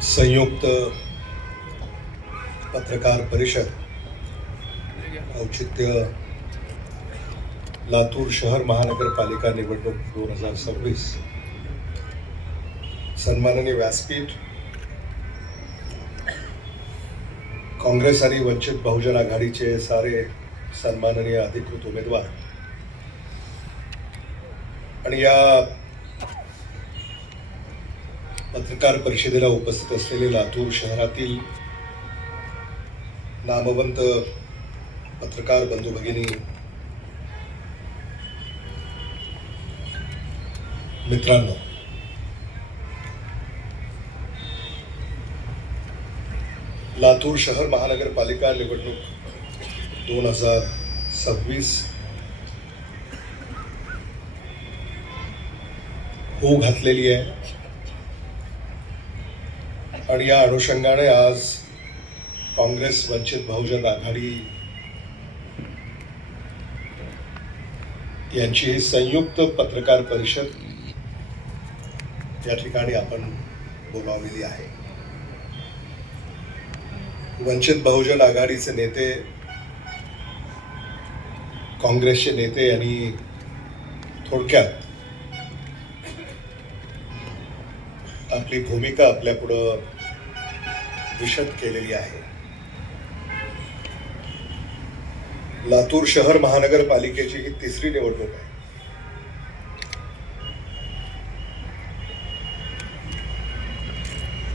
संयुक्त पत्रकार परिषद औचित्य लातूर शहर महानगरपालिका निवडणूक 2026 सन्माननीय व्यासपीठ, काँग्रेस आणि वंचित बहुजन आघाडीचे सारे सन्माननीय अधिकृत उमेदवार आणि या पत्रकार परिषदेला उपस्थित असलेले लातूर शहरातील नामवंत पत्रकार बंधू भगिनी, मित्रांनो, लातूर शहर महानगरपालिका निवडणूक 2026 होऊ घातलेली आहे आणि या अनुषंगाने आज काँग्रेस वंचित बहुजन आघाडी यांची ही संयुक्त पत्रकार परिषद या ठिकाणी आपण बोलावलेली आहे. वंचित बहुजन आघाडीचे नेते, काँग्रेसचे नेते यांनी थोडक्यात आपली भूमिका आपल्यापुढं विशद केलेली आहे. लातूर शहर महानगरपालिकेची ही तिसरी निवडणूक आहे.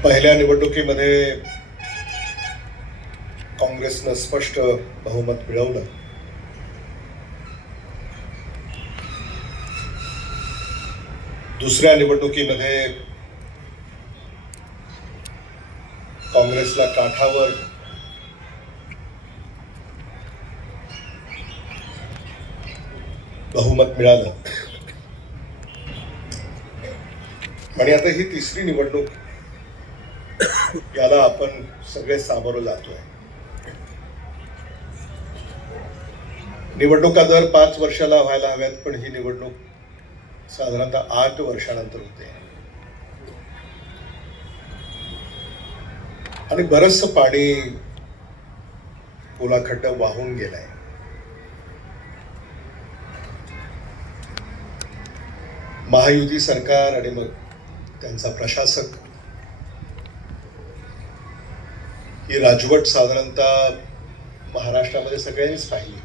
पहिल्या निवडणुकीमध्ये काँग्रेसनं स्पष्ट बहुमत मिळवलं. दुसऱ्या निवडणुकीमध्ये काँग्रेसला काठावर बहुमत मिळालं आणि आता ही तिसरी निवडणूक, याला आपण सगळे सामोरं जातोय. निवडणुका दर 5 वर्षाला व्हायला हव्यात, पण ही निवडणूक साधारणतः 8 वर्षानंतर होते आणि बरंचसं पाणी पुलाखड्ड वाहून गेलाय. महायुती सरकार आणि मग त्यांचा प्रशासक ही राजवट साधारणतः महाराष्ट्रामध्ये सगळ्यांनीच पाहिली.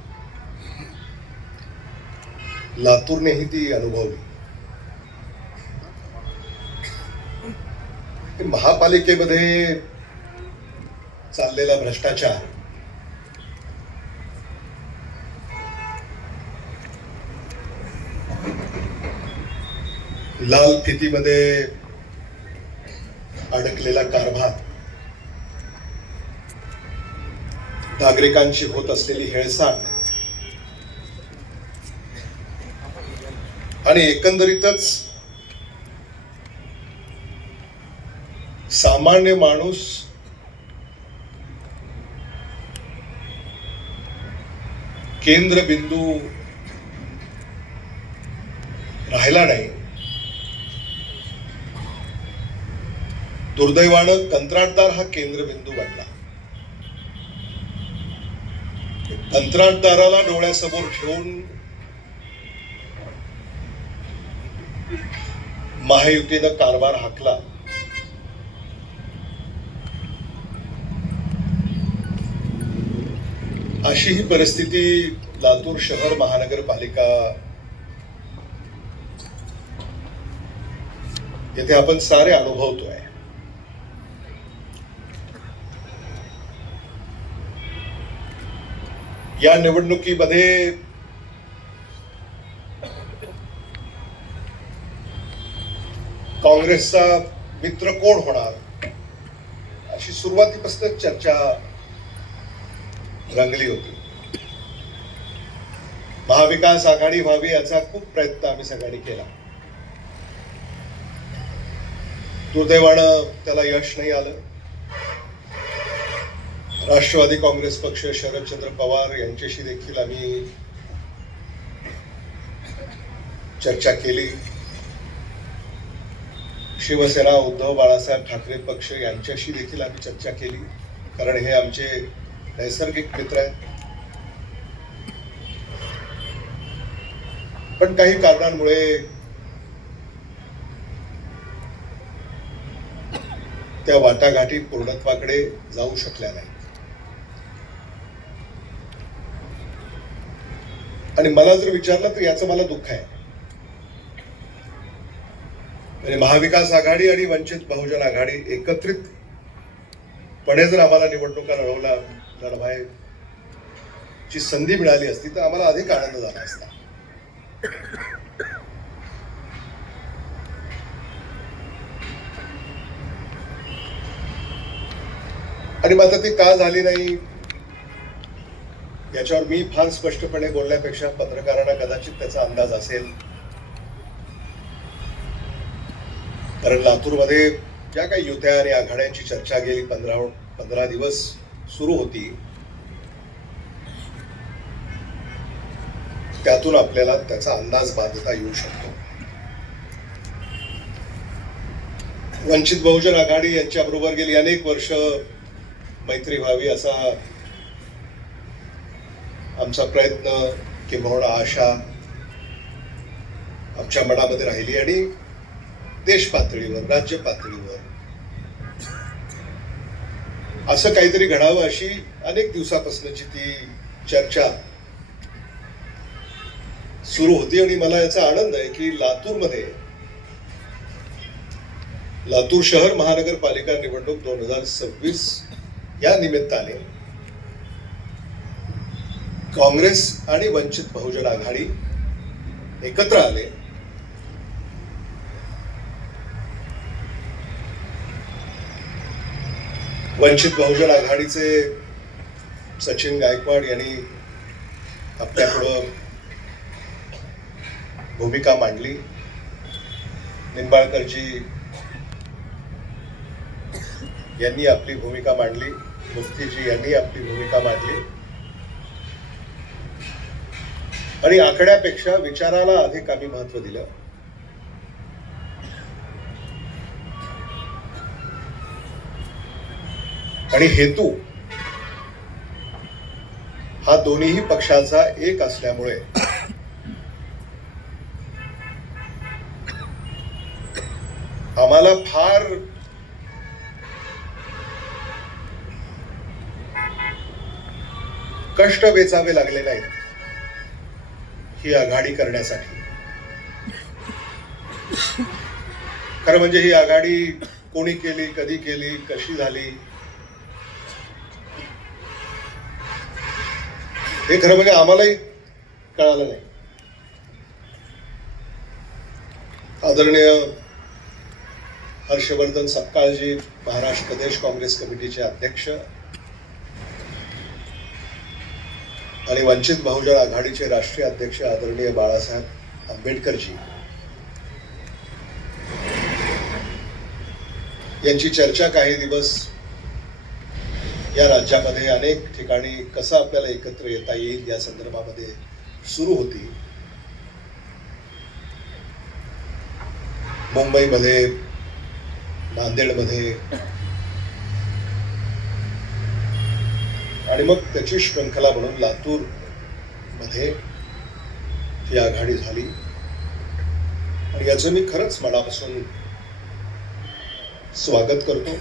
लातूरनेही ती अनुभवली. महापालिकेमध्ये चाललेला भ्रष्टाचार, लाल फितीमध्ये अडकलेला कारभार, नागरिकांची होत असलेली हेळसांड आणि एकंदरीतच सामान्य माणूस केंद्रबिंदू राहिला नाही. दुर्दैवानं कंत्राटदार हा केंद्रबिंदू बनला. कंत्राटदाराला डोळ्यासमोर ठेवून महायुतीनं कारभार हाकला. अशी ही परिस्थिती लातूर शहर महानगरपालिका येथे आपण सारे अनुभवतोय. या निवडणुकीमध्ये काँग्रेसचा मित्र कोण होणार अशी सुरुवातीपासून चर्चा रंगली होती. महाविकास आघाडी व्हावी याचा खूप प्रयत्न आम्ही सगळ्यांनी केला. दुर्दैवानं त्याला यश नाही आलं. राष्ट्रवादी काँग्रेस पक्ष, शरदचंद्र पवार यांच्याशी देखील आम्ही चर्चा केली. शिवसेना, उद्धव बाळासाहेब ठाकरे पक्ष यांच्याशी देखील आम्ही चर्चा केली, कारण हे आमचे नैसर्गिक मित्र आहेत. पण काही कारणांमुळे त्या वाटाघाटी पूर्णत्वाकडे जाऊ शकल्या नाहीत. आणि मला जर विचारलं तर याचं मला दुःख आहे. म्हणजे महाविकास आघाडी आणि वंचित बहुजन आघाडी एकत्रितपणे जर आम्हाला निवडणुका लढवायची संधी मिळाली असती तर आम्हाला अधिक आनंद झाला असता. आणि मग आता ती का झाली नाही याच्यावर मी फार स्पष्टपणे बोलण्यापेक्षा पत्रकारांना कदाचित त्याचा अंदाज असेल. कारण लातूरमध्ये ज्या काही युत्या आणि आघाड्यांची चर्चा गेली 15 दिवस सुरू होती, त्यातून आपल्याला त्याचा अंदाज बांधता येऊ शकतो. वंचित बहुजन आघाडी यांच्याबरोबर गेली अनेक वर्ष मैत्री व्हावी असा आमचा प्रयत्न किंबहुना आशा आमच्या मनामध्ये राहिली. आणि देश पातळीवर, राज्य पातळीवर असं काहीतरी घडावं अशी अनेक दिवसापासूनची ती चर्चा सुरू होती. आणि मला याचा आनंद आहे की लातूर शहर महानगरपालिका निवडणूक 2026 या निमित्ताने काँग्रेस आणि वंचित बहुजन आघाडी एकत्र आले. वंचित बहुजन आघाडीचे सचिन गायकवाड यांनी आपल्यापुढं भूमिका मांडली. निंबाळकरजी यांनी आपली भूमिका मांडली. मुफ्तीजी यांनी आपली भूमिका मांडली. आणि आकड्यापेक्षा विचाराला अधिक आम्ही महत्व दिलं. आणि हेतू हा दोन्हीही पक्षाचा एक असल्यामुळे आम्हाला फार कष्ट वेचावे लागले नाहीत ही आघाडी करण्यासाठी. खरं म्हणजे ही आघाडी कोणी केली, कधी केली, कशी झाली हे खरं म्हणजे आम्हालाही कळालं नाही. आदरणीय हर्षवर्धन सपकाळजी, महाराष्ट्र प्रदेश काँग्रेस कमिटीचे अध्यक्ष, आणि वंचित बहुजन आघाडीचे राष्ट्रीय अध्यक्ष आदरणीय बाळासाहेब आंबेडकरजी यांची चर्चा काही दिवस या राज्यामध्ये अनेक ठिकाणी कसं आपल्याला एकत्र येता येईल या संदर्भामध्ये सुरू होती. मुंबईमध्ये, नांदेडमध्ये, आणि मग त्याची श्रृंखला म्हणून लातूर मध्ये ती आघाडी झाली. आणि याचं मी खरंच मनापासून स्वागत करतो.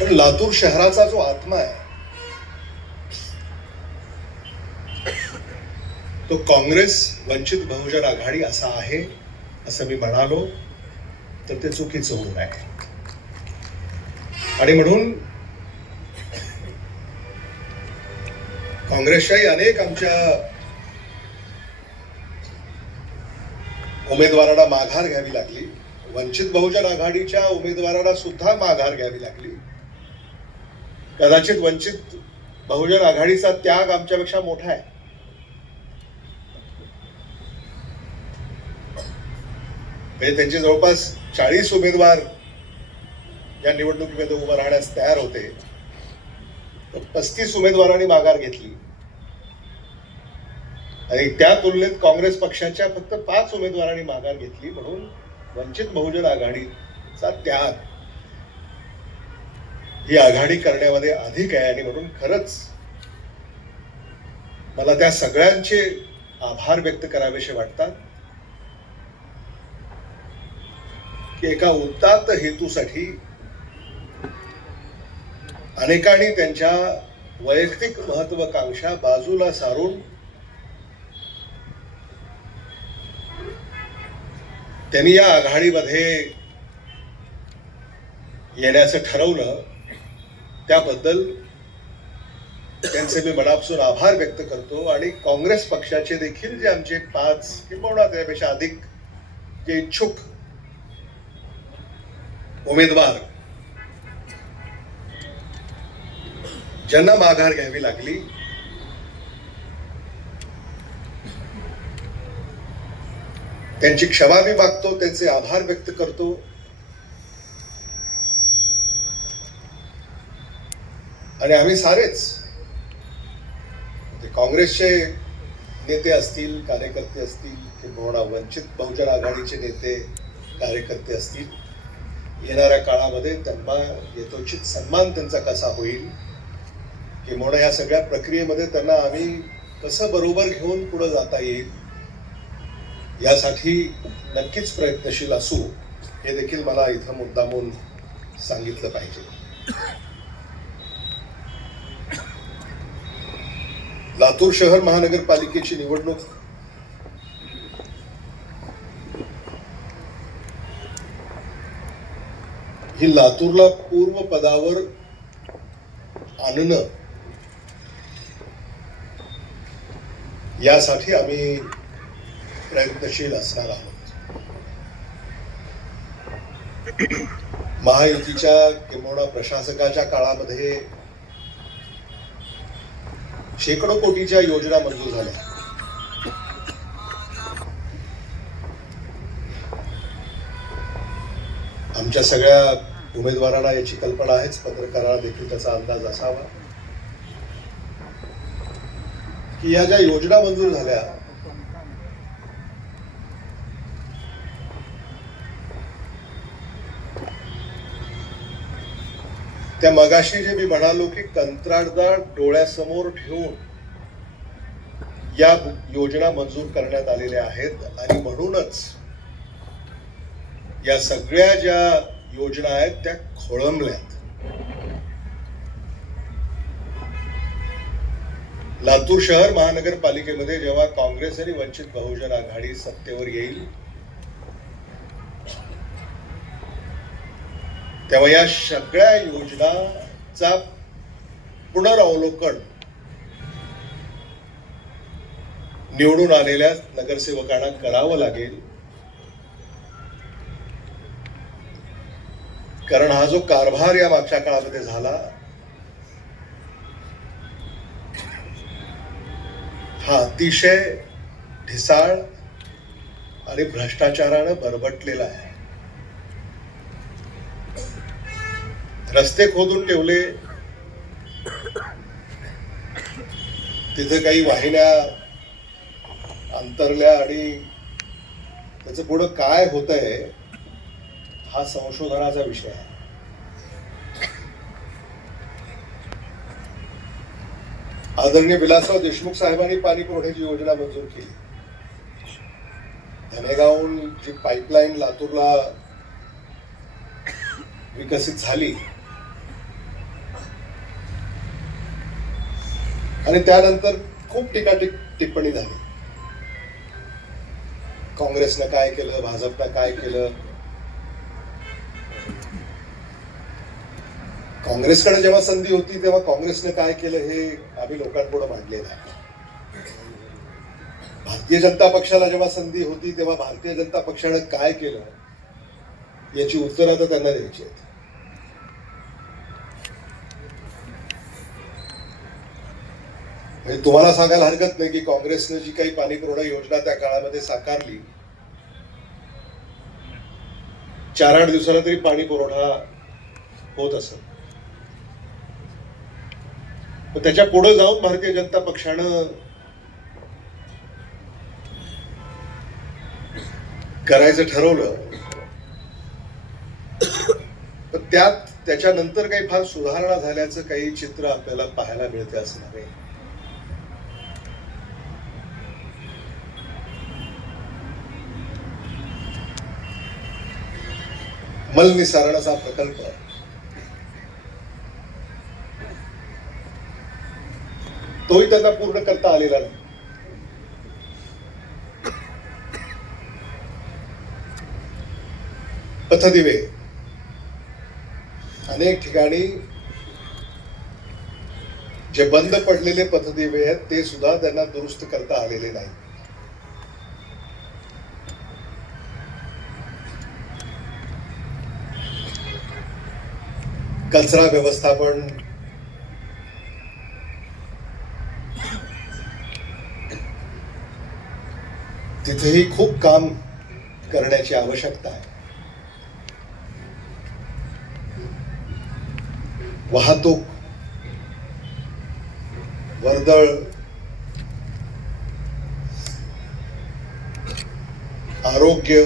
पण लातूर शहराचा जो आत्मा आहे तो काँग्रेस वंचित बहुजन आघाडी असा आहे असं मी म्हणालो तर ते चुकीचं होऊ नये. आणि म्हणून काँग्रेसच्याही अनेक आमच्या उमेदवारांना माघार घ्यावी लागली. वंचित बहुजन आघाडीच्या उमेदवारांना सुद्धा माघार घ्यावी लागली. कदाचित वंचित बहुजन आघाडीचा त्याग आमच्यापेक्षा मोठा आहे. म्हणजे त्यांचे जवळपास 40 उमेदवार या निवडणुकीमध्ये उभं राहण्यास तयार होते, तर 35 उमेदवारांनी माघार घेतली. आणि त्या तुलनेत काँग्रेस पक्षाच्या फक्त 5 उमेदवारांनी माघार घेतली, म्हणून वंचित बहुजन आघाडीचा त्याग ही आघाडी करण्यामध्ये अधिक आहे. आणि म्हणून खरंच मला त्या सगळ्यांचे आभार व्यक्त करावेसे वाटतात की एका उदात्त हेतूसाठी अनेकांनी त्यांच्या वैयक्तिक महत्वाकांक्षा बाजूला सारून त्यांनी या आघाडीमध्ये येण्याचं ठरवलं. त्याबद्दल त्यांचे मी मनापासून आभार व्यक्त करतो. आणि काँग्रेस पक्षाचे देखील जे आमचे 5 किंवा त्यापेक्षा अधिक जे इच्छुक उमेदवार ज्यांना माघार घ्यावी लागली, त्यांची क्षमा मी मागतो, त्यांचे आभार व्यक्त करतो. आणि आम्ही सारेच काँग्रेसचे नेते असतील, कार्यकर्ते असतील किंवा वंचित बहुजन आघाडीचे नेते कार्यकर्ते असतील, येणाऱ्या काळामध्ये त्यांना यथोचित सन्मान त्यांचा कसा होईल किंवा या सगळ्या प्रक्रियेमध्ये त्यांना आम्ही कसं बरोबर घेऊन पुढे जाता येईल यासाठी नक्कीच प्रयत्नशील असू, हे देखील मला इथं मुद्दामून सांगितलं पाहिजे. लातूर शहर महानगरपालिकेची निवडणूक ही लातूरला पूर्व पदावर आणणं यासाठी आम्ही प्रयत्नशील असणार आहोत. महायुतीच्या किंवा प्रशासकाच्या काळामध्ये शेकडो कोटीच्या योजना मंजूर झाल्या. आमच्या सगळ्या उमेदवारांना याची कल्पना आहेच, पत्रकारांना देखील त्याचा अंदाज असावा की या ज्या योजना मंजूर झाल्या त्या मगाशी जे मी म्हणालो की कंत्राटदार डोळ्यासमोर ठेवून या योजना मंजूर करण्यात आलेल्या आहेत. आणि म्हणूनच या सगळ्या ज्या योजना आहेत त्या खोळंबल्यात. लातूर शहर महानगरपालिकेमध्ये जेव्हा काँग्रेस आणि वंचित बहुजन आघाडी सत्तेवर येईल तेव्हा या सगळ्या योजनांचा पुनरावलोकन निवडून आलेल्या नगरसेवकांना करावं लागेल. कारण हा जो कारभार या मागच्या काळामध्ये झाला हा अतिशय ढिसाळ आणि भ्रष्टाचारानं बरबटलेला आहे. रस्ते खोदून ठेवले, तिथे काही वाहिन्या अंतरल्या आणि त्याचं पुढं काय होतंय हा संशोधनाचा विषय आहे. आदरणीय विलासराव देशमुख साहेबांनी पाणी पुरवठ्याची योजना मंजूर केली. धनेगावहून जी पाईपलाईन लातूरला विकसित झाली आणि त्यानंतर खूप टिप्पणी झाली. काँग्रेसनं काय केलं, भाजपनं काय केलं. काँग्रेसकडे जेव्हा संधी होती तेव्हा काँग्रेसने काय केलं हे आम्ही लोकांपुढे मांडलेलं आहे. भारतीय जनता पक्षाला जेव्हा संधी होती तेव्हा भारतीय जनता पक्षाने काय केलं याची उत्तरं आता त्यांना द्यायची आहेत. तुम्हाला सांगायला हरकत नाही की काँग्रेसने जी काही पाणी पुरवठा योजना त्या काळामध्ये साकारली, 4-8 दिवसाला तरी पाणी पुरवठा होत असत. पण त्याच्या पुढे जाऊन भारतीय जनता पक्षानं करायचं ठरवलं, पण त्याच्यानंतर काही फार सुधारणा झाल्याचं काही चित्र आपल्याला पाहायला मिळते असं नव्हे. मलनिसारणाचा प्रकल्प तोही त्यांना पूर्ण करता आलेला नाही. पथदिवे अनेक ठिकाणी जे बंद पडलेले पथदिवे आहेत ते सुद्धा त्यांना दुरुस्त करता आलेले नाही. कचरा व्यवस्थापन, तिथेही खूप काम करण्याची आवश्यकता आहे. वाहतूक, वर्दळ, आरोग्य,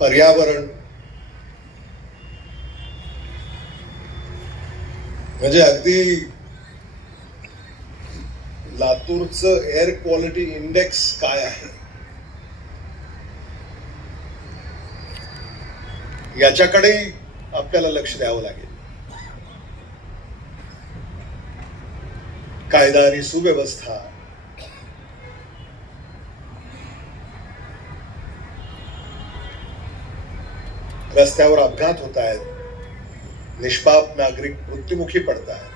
पर्यावरण, म्हणजे अगदी लातूरचं एअर क्वालिटी इंडेक्स काय आहे याच्याकडे आपल्याला लक्ष द्यावं लागेल. कायदा आणि सुव्यवस्था, रस्त्यावर अपघात होत आहेत, निष्पाप नागरिक मृत्युमुखी पडत आहेत,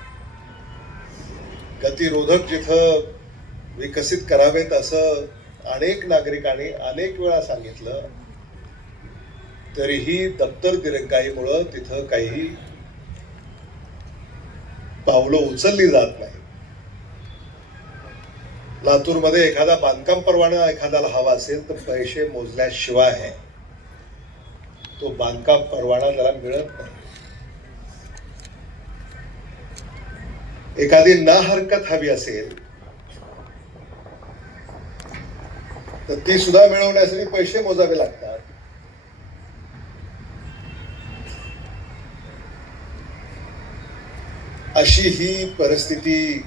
गतिरोधक जिथं विकसित करावेत असं अनेक नागरिकांनी अनेक वेळा सांगितलं, तरीही दप्तर दिरंगाईमुळं तिथं काही पावलं उचलली जात नाही. लातूरमध्ये एखादा बांधकाम परवाना एखाद्याला हवा असेल तर पैसे मोजल्याशिवाय तो बांधकाम परवाना त्याला मिळत नाही. एखादी ना हरकत हवी असेल तर ती सुद्धा मिळवण्यासाठी पैसे मोजावे लागतात. अशी ही परिस्थिती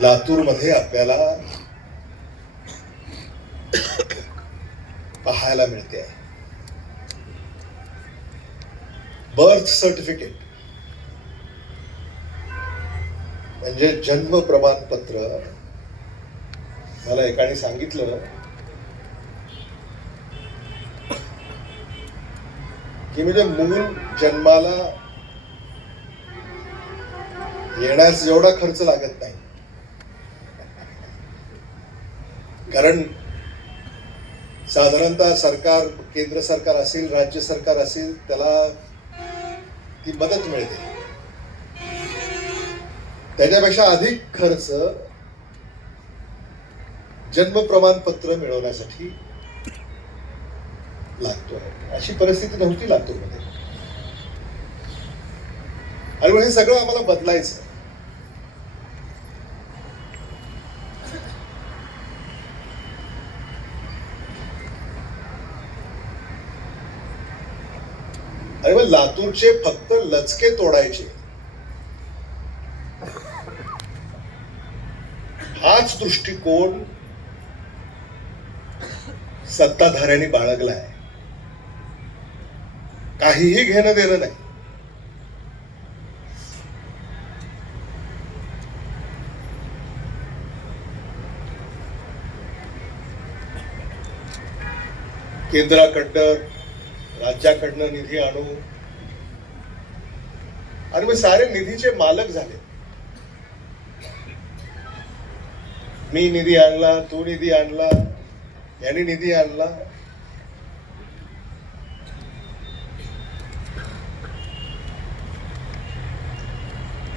लातूरमध्ये आपल्याला पाहायला मिळते. बर्थ सर्टिफिकेट म्हणजे जन्म प्रमाणपत्र. मला एकाने सांगितलं की म्हणजे मूल जन्माला येण्यास एवढा खर्च लागत नाही, कारण साधारणतः सरकार, केंद्र सरकार असेल, राज्य सरकार असेल, त्याला ती मदत मिळते. त्याच्यापेक्षा अधिक खर्च जन्म प्रमाणपत्र मिळवण्यासाठी लागतो. अशी परिस्थिती नव्हती लातूरमध्ये, आणि हे सगळं आम्हाला बदलायचं. अरे मग लातूरचे फक्त लचके तोडायचे, हाच दृष्टिकोन सत्ताधाऱ्यांनी बाळगला आहे. काहीही घेणं देणं नाही. केंद्राकडनं, राज्याकडनं निधी आणू, आणि मग सारे निधीचे मालक झाले. मी निधी आणला, तू निधी आणला, यांनी निधी आणला.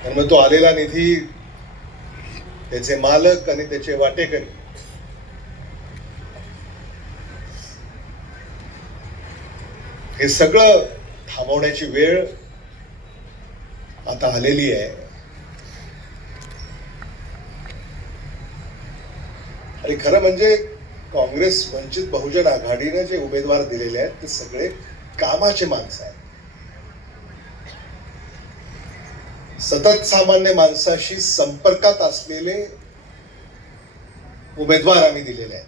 आणि मग तो आलेला निधी, त्याचे मालक आणि त्याचे वाटेकरी, हे सगळं थांबवण्याची वेळ आता आलेली आहे. आणि खरं म्हणजे काँग्रेस वंचित बहुजन आघाडीने जे उमेदवार दिलेले आहेत ते सगळे कामाचे माणसं आहेत. सतत सामान्य माणसाशी संपर्कात असलेले उमेदवार आम्ही दिलेले आहेत.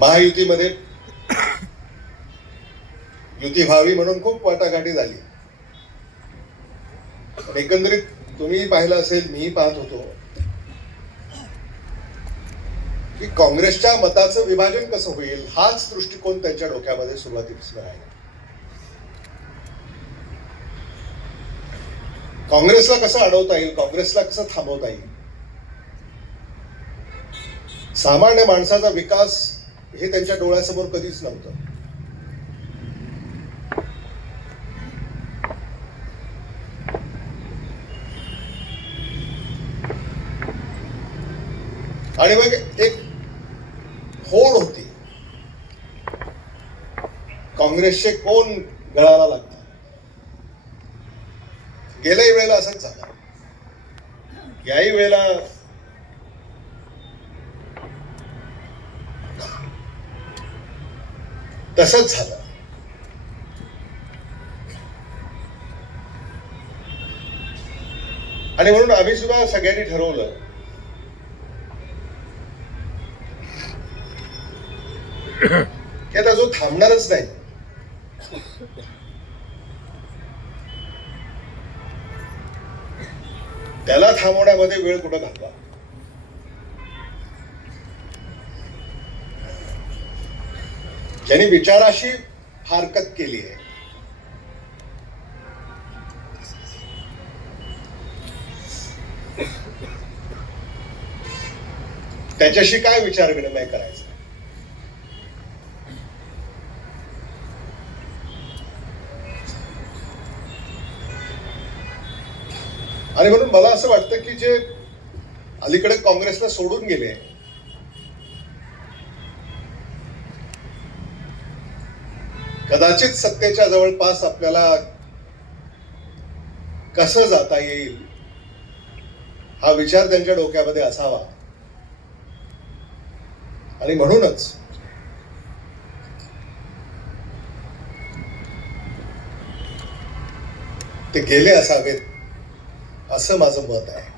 महायुतीमध्ये युती व्हावी म्हणून खूप वाटाघाटी झाली. पण एकंदरीत तुम्ही पाहिलं असेल, मीही पाहत होतो की काँग्रेसच्या मताचं विभाजन कसं होईल हाच दृष्टिकोन त्यांच्या डोक्यामध्ये सुरुवातीपासून राहिला. काँग्रेसला कसं अडवता येईल, काँग्रेसला कसं थांबवता येईल, सामान्य माणसाचा विकास हे त्यांच्या डोळ्यासमोर कधीच नव्हतं. आणि मग एक होड होती, काँग्रेसचे कोण गळाला लागतात. गेल्याही वेळेला असंच झालं, याही वेळेला तसंच झालं. आणि म्हणून आम्ही सुद्धा सगळ्यांनी ठरवलं की आता जो थांबणारच नाही, त्याला थांबवण्यामध्ये वेळ कुठं घालवा. ज्यांनी विचाराशी हरकत केली आहे, त्याच्याशी काय विचार विनिमय करायचा. आणि म्हणून मला असं वाटतं की जे अलीकडे काँग्रेसला सोडून गेले, कदाचित सत्तेच्या जवळपास आपल्याला कसं जाता येईल हा विचार त्यांच्या डोक्यामध्ये असावा. आणि म्हणूनच ते गेले असावेत असं माझं मत आहे.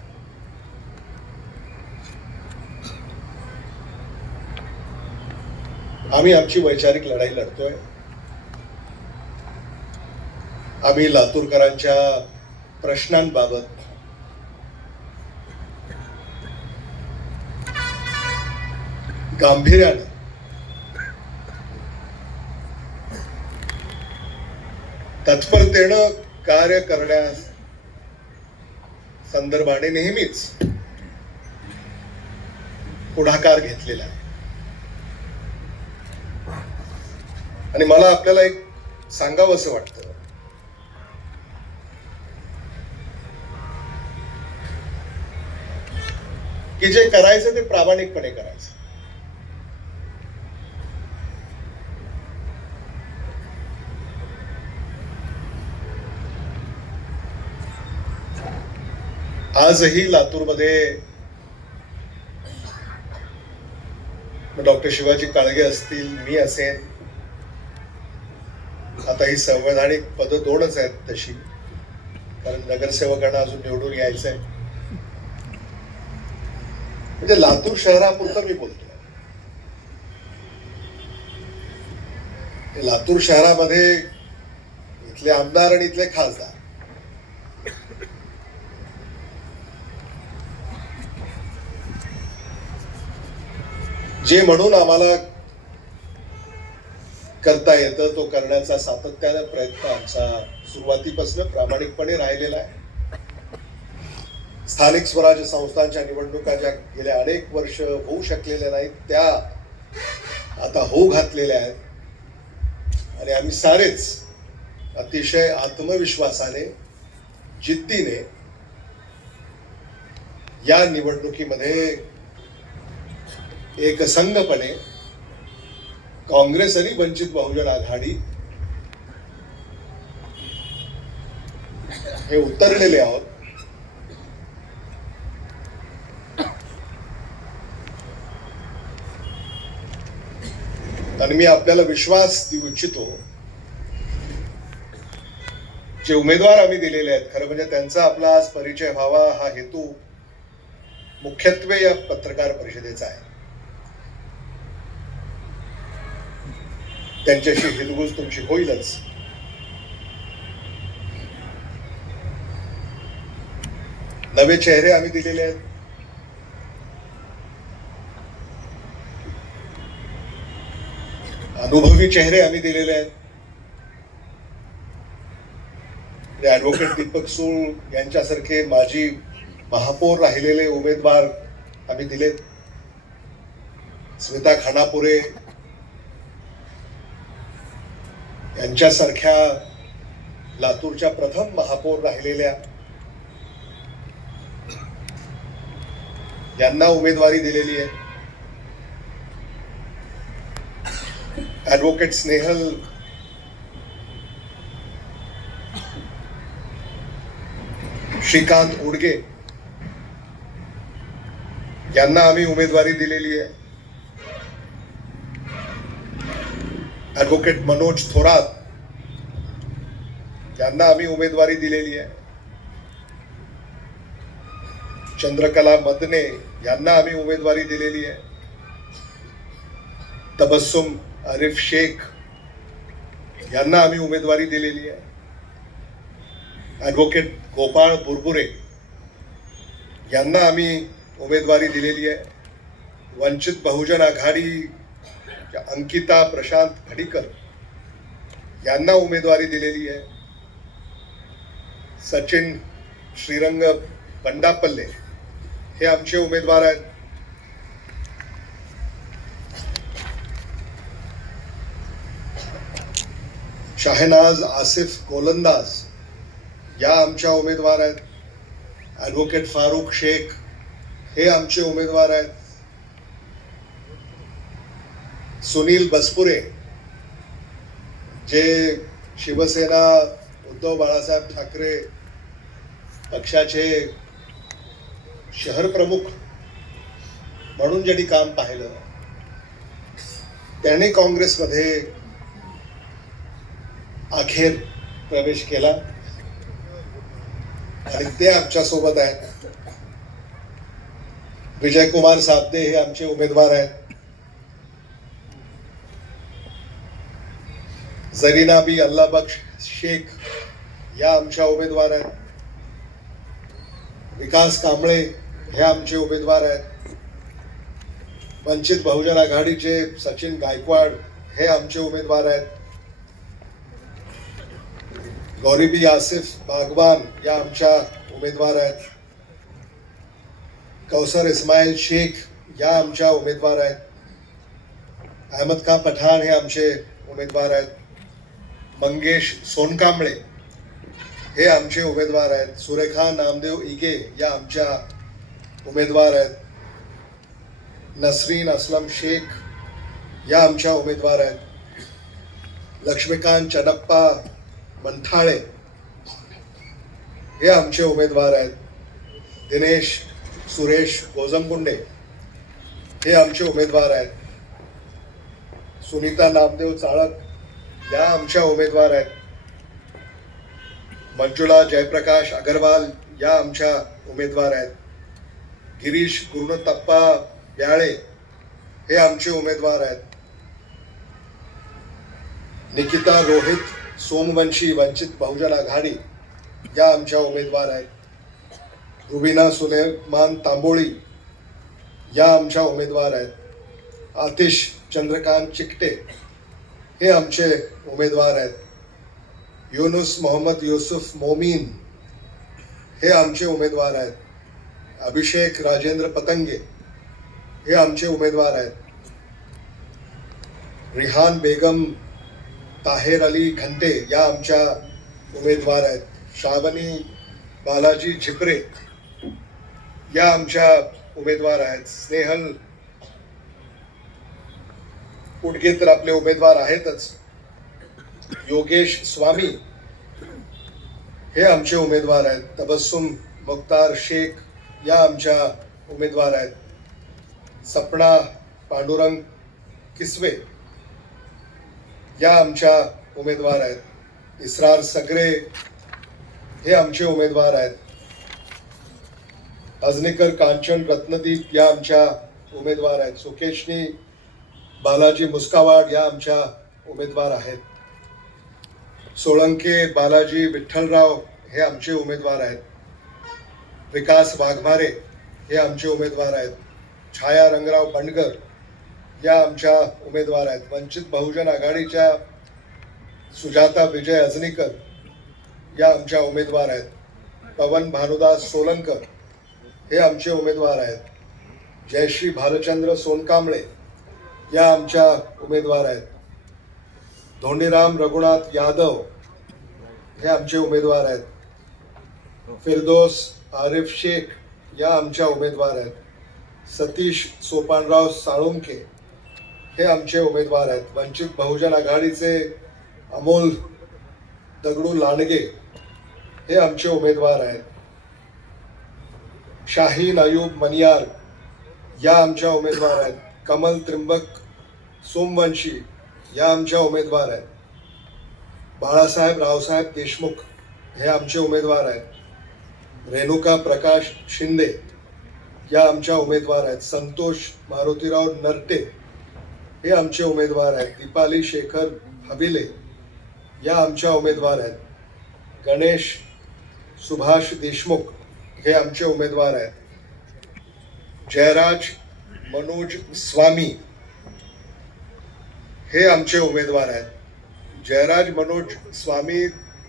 आम्ही आमची वैचारिक लढाई लढतोय. आम्ही लातूरकरांच्या प्रश्नांबाबत गांभीर्यानं तत्परतेनं कार्य करण्यास संदर्भाने नेहमीच पुढाकार घेतलेला आहे. आणि मला आपल्याला एक सांगावं असं वाटतं की जे करायचं ते प्रामाणिकपणे करायचं. आजही लातूरमध्ये डॉक्टर शिवाजी काळगे असतील, मी असेन, आता ही संवैधानिक पद 2च आहेत तशी, कारण नगरसेवकांना अजून निवडून यायचंय. म्हणजे लातूर शहरापुरतं मी बोलतोय. लातूर शहरामध्ये इथले आमदार आणि इथले खासदार जे म्हणून आम्हाला करता येतं तो करण्याचा सातत्याने प्रयत्न आमचा सुरुवातीपासून प्रामाणिकपणे राहिलेला आहे. स्थानिक स्वराज्य संस्थांच्या निवडणुका ज्या गेल्या अनेक वर्ष होऊ शकलेल्या नाहीत त्या आता होऊ घातलेल्या आहेत. आणि आम्ही सारेच अतिशय आत्मविश्वासाने, जिद्दीने या निवडणुकीमध्ये एकसंघपणे काँग्रेस आणि वंचित बहुजन आघाडी हे उतरलेले आहोत. आणि मी आपल्याला विश्वास देऊ इच्छितो, जे उमेदवार आम्ही दिलेले आहेत, खरं म्हणजे त्यांचा आपला आज परिचय व्हावा हा हेतू मुख्यत्वे या पत्रकार परिषदेचा आहे. त्यांच्याशी हितगुज तुमची होईलच. नवे चेहरे आम्ही दिलेले आहेत. अनुभवी चेहरे आम्ही दिलेले आहेत. ॲडव्होकेट दीपक सूळ यांच्यासारखे माजी महापौर राहिलेले उमेदवार आम्ही दिलेत. स्मिता खानापुरे यांच्यासारख्या लातूरच्या प्रथम महापौर राहिलेल्या यांना उमेदवारी दिलेली आहे. ॲडव्होकेट स्नेहल श्रीकांत उडगे यांना आम्ही उमेदवारी दिलेली आहे. ॲडव्होकेट मनोज थोरात यांना आम्ही उमेदवारी दिलेली आहे. चंद्रकला मदने यांना आम्ही उमेदवारी दिलेली आहे. तबस्सुम आरिफ शेख यांना आम्ही उमेदवारी दिलेली आहे. ॲडव्होकेट गोपाळ बुरबुरे यांना आम्ही उमेदवारी दिलेली आहे. वंचित बहुजन आघाडी अंकिता प्रशांत खडीकर यांना उमेदवारी दिलेली आहे. सचिन श्रीरंग बंडापल्ले हे आमचे उमेदवार आहेत. शाहनाज आसिफ गोलंदाज या आमच्या उमेदवार आहेत. ॲडव्होकेट फारुख शेख हे आमचे उमेदवार आहेत. सुनील बसपुरे जे शिवसेना उद्धव बाळासाहेब ठाकरे पक्षाचे शहर प्रमुख म्हणून ज्यांनी काम पाहिलं, त्यांनी काँग्रेसमध्ये अखेर प्रवेश केला आणि ते आमच्या सोबत आहेत. विजयकुमार साबदे हे आमचे उमेदवार आहेत. जरीना बी अल्लाबख्श शेख या आमच्या उमेदवार आहेत. विकास कांबळे हे आमचे उमेदवार आहेत. वंचित बहुजन आघाडीचे सचिन गायकवाड हे आमचे उमेदवार आहेत. गौरीबी आसिफ बागवान या आमच्या उमेदवार आहेत. कौसर इस्माईल शेख या आमच्या उमेदवार आहेत. अहमद खान पठाण हे आमचे उमेदवार आहेत. मंगेश सोनकांबळे हे आमचे उमेदवार आहेत. सुरेखा नामदेव इगे या आमच्या उमेदवार आहेत. नसरीन असलम शेख या आमच्या उमेदवार आहेत. लक्ष्मीकांत चनप्पा मंठाळे हे आमचे उमेदवार आहेत. दिनेश सुरेश गोजमगुंडे हे आमचे उमेदवार आहेत. सुनीता नामदेव चाळक या आमच्या उमेदवार आहेत. मंजुला जयप्रकाश अगरवाल या आमच्या उमेदवार आहेत. गिरीश गुरुनतप्पा ब्याळे हे आमचे उमेदवार आहेत. निकिता रोहित सोमवंशी वंचित बहुजन आघाडी या आमच्या उमेदवार आहेत. रुबीना सुलेमान तांबोळी या आमच्या उमेदवार आहेत. आतिश चंद्रकांत चिकटे हे आमचे उमेदवार आहेत. युनुस मोहम्मद युसुफ मोमीन हे आमचे उमेदवार आहेत. अभिषेक राजेंद्र पतंगे हे आमचे उमेदवार आहेत. रिहान बेगम ताहेर अली घंटे या आमच्या उमेदवार आहेत. श्रावणी बालाजी झिपरे या आमच्या उमेदवार आहेत. स्नेहल उडगे तर आपले उमेदवार आहेतच. योगेश स्वामी हे आमचे उमेदवार आहेत. तबस्सुम मुख्तार शेख या आमच्या उमेदवार आहेत. सपना पांडुरंग किसवे या आमच्या उमेदवार आहेत. इस्रार सगरे हे आमचे उमेदवार आहेत. अजनेकर कांचन रत्नदीप या आमच्या उमेदवार आहेत. सुकेशनी बालाजी मुस्कावाड या आमच्या उमेदवार आहेत. सोळंके बालाजी विठ्ठलराव हे आमचे उमेदवार आहेत. विकास वाघमारे हे आमचे उमेदवार आहेत. छाया रंगराव बंडगर या आमच्या उमेदवार आहेत. वंचित बहुजन आघाडीच्या सुजाता विजय अजनीकर या आमच्या उमेदवार आहेत. पवन भानुदास सोलंकर हे आमचे उमेदवार आहेत. जयश्री भालचंद्र सोनकांबळे या आमच्या उमेदवार आहेत. धोंडीराम रघुनाथ यादव हे आमचे उमेदवार आहेत. फिरदोस आरिफ शेख या आमच्या उमेदवार आहेत. सतीश सोपानराव साळुंके हे आमचे उमेदवार आहेत. वंचित बहुजन आघाडीचे अमोल दगडू लांडगे हे आमचे उमेदवार आहेत. शाहीन अयूब मनियार या आमच्या उमेदवार आहेत. कमल त्रिंबक सोमवंशी या आमच्या उमेदवार आहेत. बाळासाहेब रावसाहेब देशमुख हे आमचे उमेदवार आहेत. रेणुका प्रकाश शिंदे या आमच्या उमेदवार आहेत. संतोष मारुतीराव नरटे हे आमचे उमेदवार आहेत. दीपाली शेखर हबिले या आमच्या उमेदवार आहेत. गणेश सुभाष देशमुख हे आमचे उमेदवार आहेत. जयराज मनोज स्वामी हे आमचे उमेदवार आहेत. जयराज मनोज स्वामी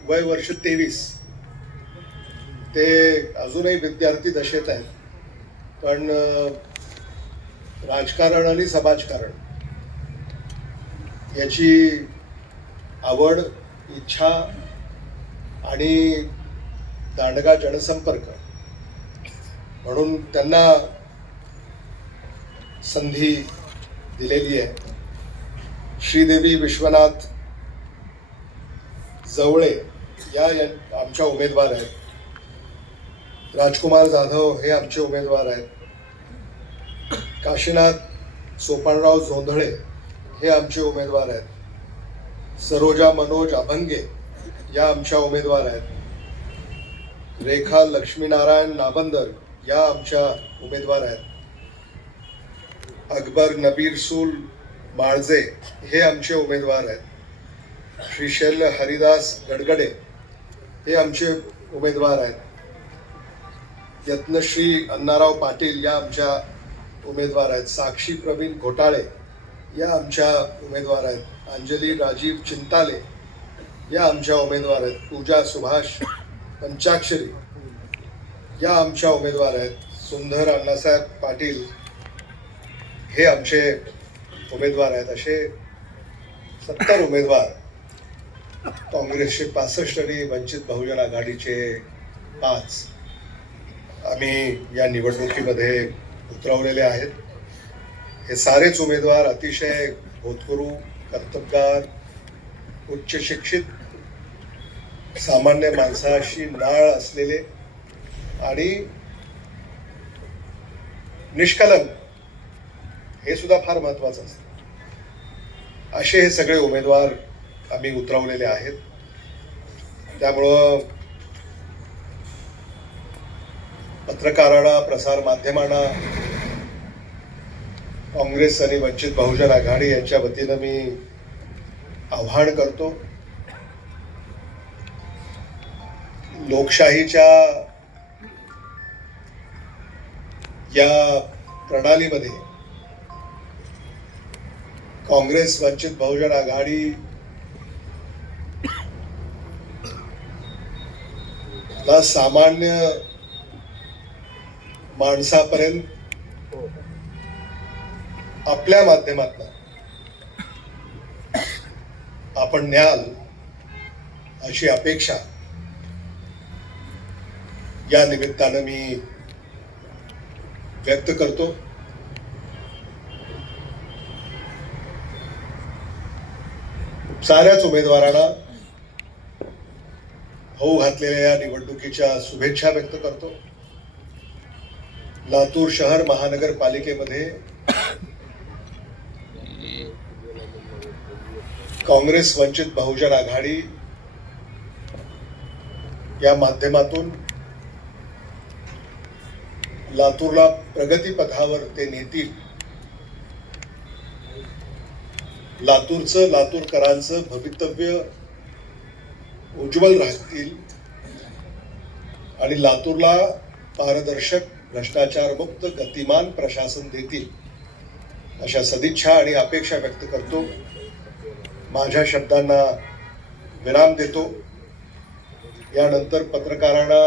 वय वर्ष 23. ते अजूनही विद्यार्थी दशेत आहेत. पण राजकारण आणि समाजकारण याची आवड, इच्छा आणि दांडगा जनसंपर्क म्हणून त्यांना संधी दिलेली आहे. श्रीदेवी विश्वनाथ जवळे या आमच्या उमेदवार आहेत. राजकुमार जाधव हे आमचे उमेदवार आहेत. काशीनाथ सोपानराव जोंधळे हे आमचे उमेदवार आहेत. सरोजा मनोज अभंगे या आमच्या उमेदवार आहेत. रेखा लक्ष्मीनारायण नाबंदर या आमच्या उमेदवार आहेत. अकबर नबीर सूल माळजे हे आमचे उमेदवार आहेत. श्रीशैल हरिदास गडगडे हे आमचे उमेदवार आहेत. यत्नश्री अण्णाराव पाटील या आमच्या उमेदवार आहेत. साक्षी प्रवीण घोटाळे या आमच्या उमेदवार आहेत. अंजली राजीव चिंताले या आमच्या उमेदवार आहेत. पूजा सुभाष पंचाक्षरी या आमच्या उमेदवार आहेत. सुंदर अण्णासाहेब पाटील हे आमचे उमेदवार आहेत. असे 70 उमेदवार, काँग्रेसचे 65 आणि वंचित बहुजन आघाडीचे 5 आम्ही या निवडणुकीमध्ये उतरवलेले आहेत. हे सारेच उमेदवार अतिशय होतकरू, कर्तबगार, उच्च शिक्षित, सामान्य माणसाशी नाळ असलेले आणि निष्कलंक, हे सुद्धा फार महत्वाचं असतं. असे हे सगळे उमेदवार आम्ही उतरवलेले आहेत. त्यामुळं पत्रकारांना, प्रसार माध्यमांना, काँग्रेस आणि वंचित बहुजन आघाडी यांच्या वतीनं मी आव्हान करतो. लोकशाहीच्या या प्रणालीमध्ये काँग्रेस वंचित बहुजन आघाडी ला सामान्य माणसापर्यंत आपल्या माध्यमातून आपण न्याल अशी अपेक्षा या निमित्तानं मी व्यक्त करतो. साऱ्याच उमेदवारांना होऊ घातलेल्या या निवडणुकीच्या शुभेच्छा व्यक्त करतो. लातूर शहर महानगरपालिकेमध्ये काँग्रेस वंचित बहुजन आघाडी या माध्यमातून लातूरला प्रगतीपथावर ते नेतील. लातूरकरांचं भवितव्य उज्ज्वल राहतील आणि लातूरला पारदर्शक, भ्रष्टाचारमुक्त, गतिमान प्रशासन देतील अशा सदिच्छा आणि अपेक्षा व्यक्त करतो. माझ्या शब्दांना विराम देतो. यानंतर पत्रकारांना